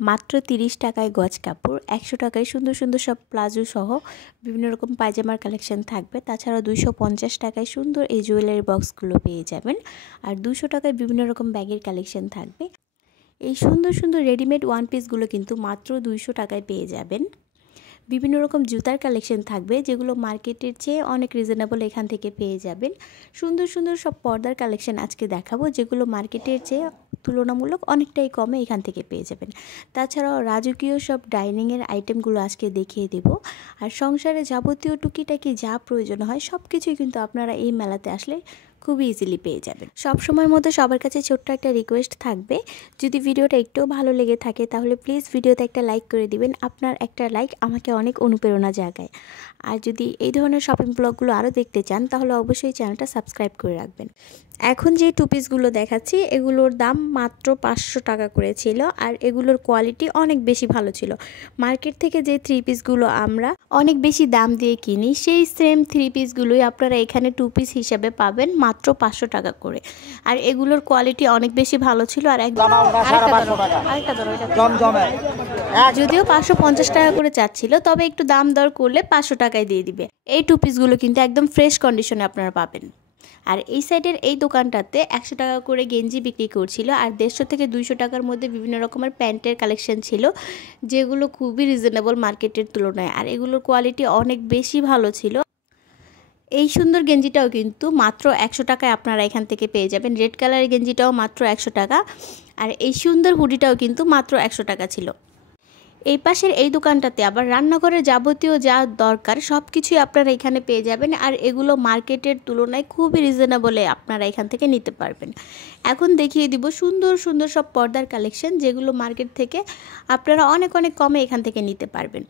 মাত্র 30 টাকায় গজ কাপড়, 100 টাকায় সুন্দর সুন্দর সব প্লাজো সহ বিভিন্ন রকম পায়জামার কালেকশন থাকবে। তাছাড়াও 250 টাকায় সুন্দর এই জুয়েলারি বক্সগুলো পেয়ে যাবেন। আর 200 টাকায় বিভিন্ন রকম ব্যাগের কালেকশন থাকবে। এই সুন্দর সুন্দর রেডিমেড ওয়ান পিসগুলো কিন্তু মাত্র 200 টাকায় পেয়ে যাবেন। বিভিন্ন রকম জুতার কালেকশন থাকবে যেগুলো মার্কেটের চেয়ে অনেক রিজনেবল এখান থেকে পেয়ে যাবেন। সুন্দর সুন্দর সব পর্দার কালেকশন আজকে দেখাবো যেগুলো মার্কেটের চেয়ে তুলনামূলক অনেকটাই কমে এখান থেকে পেয়ে যাবেন। তাছাড়াও রাজকীয় সব ডাইনিংয়ের আইটেমগুলো আজকে দেখিয়ে দেব। আর সংসারে যাবতীয় টুকিটাকি যা প্রয়োজন হয় সব কিছুই কিন্তু আপনারা এই মেলাতে আসলে খুবই ইজিলি পেয়ে যাবেন। সব সময়ের মতো সবার কাছে ছোট্ট একটা রিকোয়েস্ট থাকবে, যদি ভিডিওটা একটু ভালো লেগে থাকে তাহলে প্লিজ ভিডিওতে একটা লাইক করে দিবেন। আপনার একটা লাইক আমাকে অনেক অনুপ্রেরণা জাগায়। আর যদি এই ধরনের শপিং ব্লগগুলো আরও দেখতে চান তাহলে অবশ্যই চ্যানেলটা সাবস্ক্রাইব করে রাখবেন। এখন যে টু পিসগুলো দেখাচ্ছি এগুলোর দাম মাত্র 500 টাকা করে ছিল। আর এগুলোর কোয়ালিটি অনেক বেশি ভালো ছিল। মার্কেট থেকে যে থ্রি পিসগুলো আমরা অনেক বেশি দাম দিয়ে কিনি সেই সেম থ্রি পিসগুলোই আপনারা এখানে টু পিস হিসাবে পাবেন মাত্র 500 টাকা করে। আর এগুলোর কোয়ালিটি অনেক বেশি ভালো ছিল। আর একদম যদিও 550 টাকা করে চাচ্ছিল, তবে একটু দাম দর করলে 500 টাকায় দিয়ে দিবে। এই টু পিসগুলো কিন্তু একদম ফ্রেশ কন্ডিশনে আপনারা পাবেন। আর এই সাইডের এই দোকানটাতে 100 টাকা করে গেঞ্জি বিক্রি করছিল। আর 150 থেকে 200 টাকার মধ্যে বিভিন্ন রকমের প্যান্টের কালেকশন ছিল যেগুলো খুবই রিজনেবল মার্কেটের তুলনায়। আর এগুলোর কোয়ালিটি অনেক বেশি ভালো ছিল। এই সুন্দর গেঞ্জিটাও কিন্তু মাত্র 100 টাকায় আপনারা এখান থেকে পেয়ে যাবেন। রেড কালারের গেঞ্জিটাও মাত্র 100 টাকা। আর এই সুন্দর হুডিটাও কিন্তু মাত্র 100 টাকা ছিল। এই পাশের এই দোকানটাতে আবার রান্নাঘরের যাবতীয় যা দরকার সব কিছুই আপনারা এখানে পেয়ে যাবেন। আর এগুলো মার্কেটের তুলনায় খুবই রিজনেবলে আপনারা এখান থেকে নিতে পারবেন। এখন দেখিয়ে দিব সুন্দর সুন্দর সব পর্দার কালেকশন যেগুলো মার্কেট থেকে আপনারা অনেক অনেক কমে এখান থেকে নিতে পারবেন।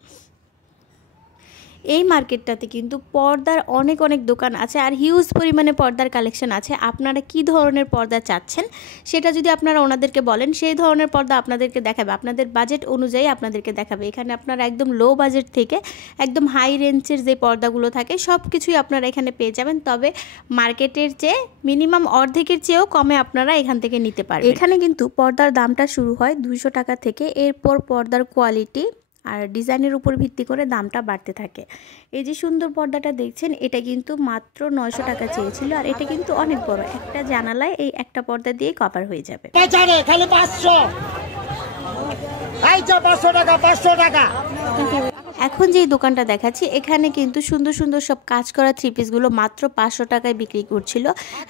এই মার্কেটটাতে কিন্তু পর্দার অনেক অনেক দোকান আছে আর হিউজ পরিমাণে পর্দার কালেকশন আছে। আপনারা কি ধরনের পর্দা চাচ্ছেন সেটা যদি আপনারা ওনাদেরকে বলেন সেই ধরনের পর্দা আপনাদেরকে দেখাবে। আপনাদের বাজেট অনুযায়ী আপনাদেরকে দেখাবে। এখানে আপনারা একদম লো বাজেট থেকে একদম হাই রেঞ্জের যে পর্দাগুলো থাকে সব কিছুই আপনারা এখানে পেয়ে যাবেন। তবে মার্কেটের চেয়ে মিনিমাম অর্ধেকের চেয়েও কমে আপনারা এখান থেকে নিতে পারবেন। এখানে কিন্তু পর্দার দামটা শুরু হয় 200 টাকা থেকে। এরপর পর্দার কোয়ালিটি আর ডিজাইনের উপর ভিত্তি করে দামটা বাড়তে থাকে। এই যে সুন্দর পর্দাটা দেখছেন এটা কিন্তু মাত্র 900 টাকা চেয়েছিল। আর এটা কিন্তু অনেক বড়, একটা জানালায় এই একটা পর্দা দিয়ে কভার হয়ে যাবে। এখন যে দোকানটা দেখাচ্ছি এখানে কিন্তু সুন্দর সুন্দর সব কাজ করা থ্রি পিসগুলো মাত্র 500 টাকায় বিক্রি করছিল।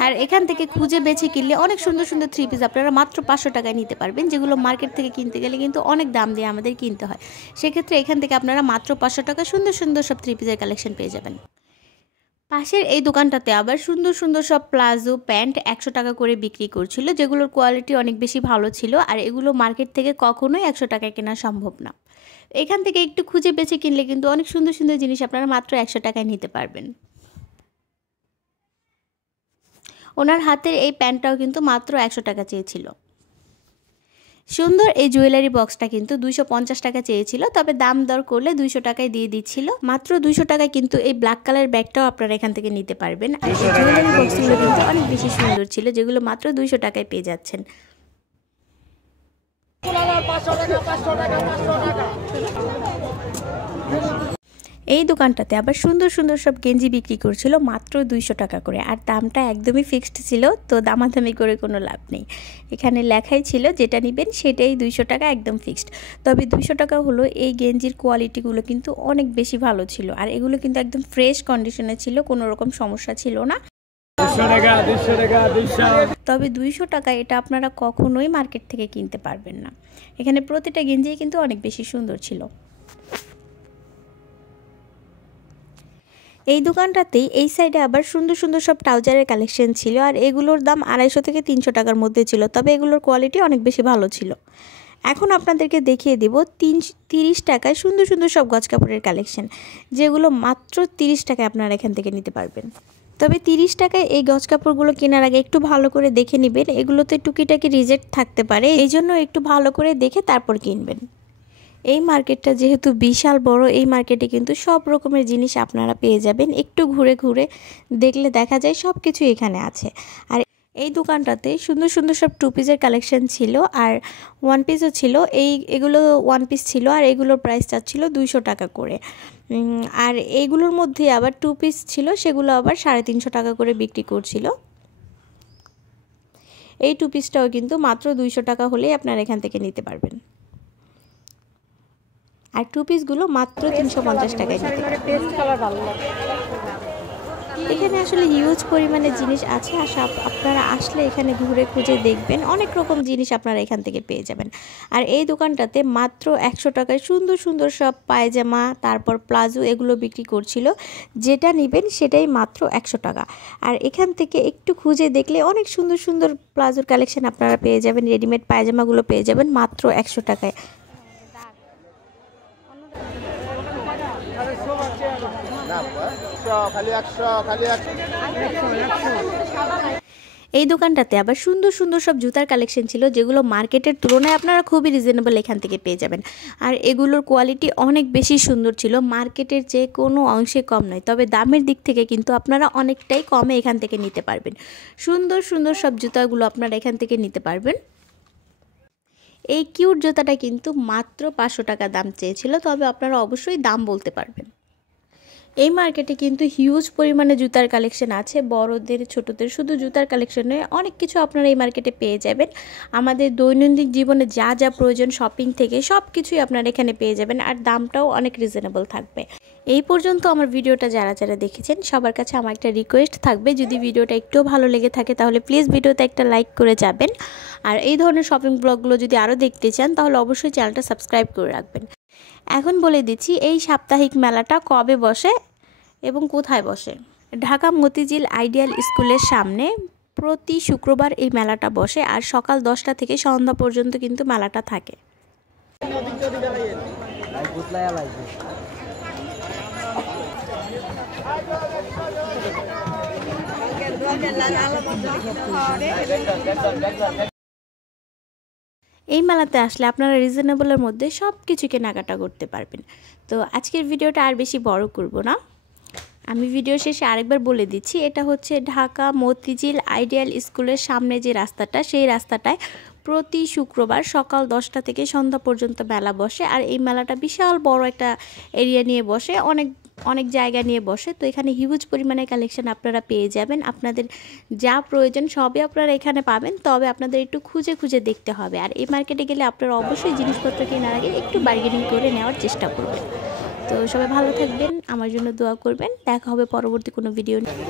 আর এখান থেকে খুঁজে বেছে কিনলে অনেক সুন্দর সুন্দর থ্রি পিস আপনারা মাত্র 500 টাকায় নিতে পারবেন, যেগুলো মার্কেট থেকে কিনতে গেলে কিন্তু অনেক দাম দিয়ে আমাদের কিনতে হয়। সেক্ষেত্রে এখান থেকে আপনারা মাত্র 500 টাকা সুন্দর সুন্দর সব থ্রি পিসের কালেকশন পেয়ে যাবেন। পাশের এই দোকানটাতে আবার সুন্দর সুন্দর সব প্লাজো প্যান্ট 100 টাকা করে বিক্রি করছিল, যেগুলোর কোয়ালিটি অনেক বেশি ভালো ছিল। আর এগুলো মার্কেট থেকে কখনোই 100 টাকায় কেনা সম্ভব না। এখান থেকে একটু খুঁজে বেছে কিনলে কিন্তু অনেক সুন্দর সুন্দর জিনিস আপনারা মাত্র 100 টাকায় নিতে পারবেন। ওনার হাতের এই প্যান্টটাও কিন্তু মাত্র 100 টাকা চেয়েছিল। সুন্দর এই জুয়েলারি বক্সটা কিন্তু 250 টাকা চেয়েছিল, তবে দাম দর করলে 200 টাকায় দিয়ে দিচ্ছিল। মাত্র 200 টাকায় কিন্তু এই ব্ল্যাক কালার ব্যাগটাও আপনারা এখান থেকে নিতে পারবেন। আর এই জুয়েলারি বক্সগুলো কিন্তু অনেক বেশি সুন্দর ছিল, যেগুলো মাত্র 200 টাকায় পেয়ে যাচ্ছেন। এই দোকানটাতে আবার সুন্দর সুন্দর সব গেঞ্জি বিক্রি করছিল মাত্র 200 টাকা করে। আর দামটা একদমই ফিক্সড ছিল, তো দামাদামি করে কোনো লাভ নেই। এখানে লেখাই ছিল যেটা নেবেন সেটাই 200 টাকা, একদম ফিক্সড। তবে 200 টাকা হলো এই গেঞ্জির কোয়ালিটিগুলো কিন্তু অনেক বেশি ভালো ছিল। আর এগুলো কিন্তু একদম ফ্রেশ কন্ডিশনে ছিল, কোনো রকম সমস্যা ছিল না। তবে 200 টাকা এটা আপনারা কখনোই মার্কেট থেকে কিনতে পারবেন না। এখানে প্রতিটা গেঞ্জি কিন্তু অনেক বেশি সুন্দর ছিল। এই দোকানটাতেই এই সাইডে আবার সুন্দর সুন্দর সব ট্রাউজারের কালেকশন ছিল। আর এগুলোর দাম 250 থেকে 300 টাকার মধ্যে ছিল, তবে এগুলোর কোয়ালিটি অনেক বেশি ভালো ছিল। এখন আপনাদেরকে দেখিয়ে দেব 30 টাকায় সুন্দর সুন্দর সব গজ কাপড়ের কালেকশন, যেগুলো মাত্র 30 টাকায় আপনারা এখান থেকে নিতে পারবেন। তবে 30 টাকায় এই গজ কাপড়গুলো কেনার আগে একটু ভালো করে দেখে নেবেন, এগুলোতে টুকিটাকি রিজেক্ট থাকতে পারে, এই জন্য একটু ভালো করে দেখে তারপর কিনবেন। এই মার্কেটটা যেহেতু বিশাল বড়, এই মার্কেটে কিন্তু সব রকমের জিনিস আপনারা পেয়ে যাবেন। একটু ঘুরে ঘুরে দেখলে দেখা যায় সব কিছু এখানে আছে। আর এই দোকানটাতে সুন্দর সুন্দর সব টু পিসের কালেকশন ছিল আর ওয়ান পিসও ছিল। এগুলো ওয়ান পিস ছিল আর এগুলোর প্রাইস চাচ্ছিল 200 টাকা করে। আর এইগুলোর মধ্যে আবার টু পিস ছিল, সেগুলো আবার 350 টাকা করে বিক্রি করছিল। এই টু পিসটাও কিন্তু মাত্র 200 টাকা হলেই আপনারা এখান থেকে নিতে পারবেন। আর টু পিসগুলো মাত্র 350 টাকায় নিতে পারবেন। এখানে আসলে হিউজ পরিমাণে জিনিস আছে, আর আপনারা আসলে এখানে ঘুরে খুঁজে দেখবেন, অনেক রকম জিনিস আপনারা এখান থেকে পেয়ে যাবেন। আর এই দোকানটাতে মাত্র 100 টাকায় সুন্দর সুন্দর সব পায়জামা, তারপর প্লাজো এগুলো বিক্রি করছিল। যেটা নেবেন সেটাই মাত্র 100 টাকা। আর এখান থেকে একটু খুঁজে দেখলে অনেক সুন্দর সুন্দর প্লাজোর কালেকশন আপনারা পেয়ে যাবেন, রেডিমেড পায়জামাগুলো পেয়ে যাবেন মাত্র 100 টাকায়। এই দোকানটাতে আবার সুন্দর সুন্দর সব জুতার কালেকশন ছিল, যেগুলো মার্কেটের তুলনায় আপনারা খুবই রিজনেবল এখান থেকে পেয়ে যাবেন। আর এগুলোর কোয়ালিটি অনেক বেশি সুন্দর ছিল, মার্কেটের চেয়ে কোনো অংশে কম নয়। তবে দামের দিক থেকে কিন্তু আপনারা অনেকটাই কমে এখান থেকে নিতে পারবেন। সুন্দর সুন্দর সব জুতাগুলো আপনারা এখান থেকে নিতে পারবেন। এই কিউট জুতাটা কিন্তু মাত্র 500 টাকা দাম চেয়েছিল, তবে আপনারা অবশ্যই দাম বলতে পারবেন। এই মার্কেটে কিন্তু হিউজ পরিমাণে জুতার কালেকশন আছে, বড়দের ছোটদের, শুধু জুতার কালেকশন নয়, অনেক কিছু আপনারা এই মার্কেটে পেয়ে যাবেন। আমাদের দৈনন্দিন জীবনে যা যা প্রয়োজন শপিং থেকে সব কিছুই আপনারা এখানে পেয়ে যাবেন, আর দামটাও অনেক রিজনেবল থাকবে। এই পর্যন্ত আমার ভিডিওটা যারা যারা দেখেছেন সবার কাছে আমার একটা রিকোয়েস্ট থাকবে, যদি ভিডিওটা একটু ভালো লেগে থাকে তাহলে প্লিজ ভিডিওতে একটা লাইক করে যাবেন। আর এই ধরনের শপিং ব্লগগুলো যদি আরও দেখতে চান তাহলে অবশ্যই চ্যানেলটা সাবস্ক্রাইব করে রাখবেন। এখন বলে দিচ্ছি এই সাপ্তাহিক মেলাটা কবে বসে এবং কোথায় বসে। ঢাকা মতিঝিল আইডিয়াল স্কুলের সামনে প্রতি শুক্রবার এই মেলাটা বসে, আর সকাল 10টা থেকে সন্ধ্যা পর্যন্ত কিন্তু মেলাটা থাকে। এই মেলাতে আসলে আপনারা রিজনেবলের মধ্যে সব কিছু কেনাকাটা করতে পারবেন। তো আজকের ভিডিওটা আর বেশি বড় করব না, আমি ভিডিও শেষে আরেকবার বলে দিচ্ছি, এটা হচ্ছে ঢাকা মতিঝিল আইডিয়াল স্কুলের সামনে যে রাস্তাটা, সেই রাস্তাটায় প্রতি শুক্রবার সকাল 10টা থেকে সন্ধ্যা পর্যন্ত মেলা বসে। আর এই মেলাটা বিশাল বড় একটা এরিয়া নিয়ে বসে, অনেক জায়গা নিয়ে বসে। তো এখানে হিউজ পরিমাণে কালেকশন আপনারা পেয়ে যাবেন, আপনাদের যা প্রয়োজন সবই আপনারা এখানে পাবেন, তবে আপনাদের একটু খুঁজে খুঁজে দেখতে হবে। আর এই মার্কেটে গেলে আপনারা অবশ্যই জিনিসপত্র কেনার আগে একটু বার্গেনিং করে নেওয়ার চেষ্টা করবেন। তো সবাই ভালো থাকবেন, আমার জন্য দোয়া করবেন। দেখা হবে পরবর্তী কোনো ভিডিও নিয়ে।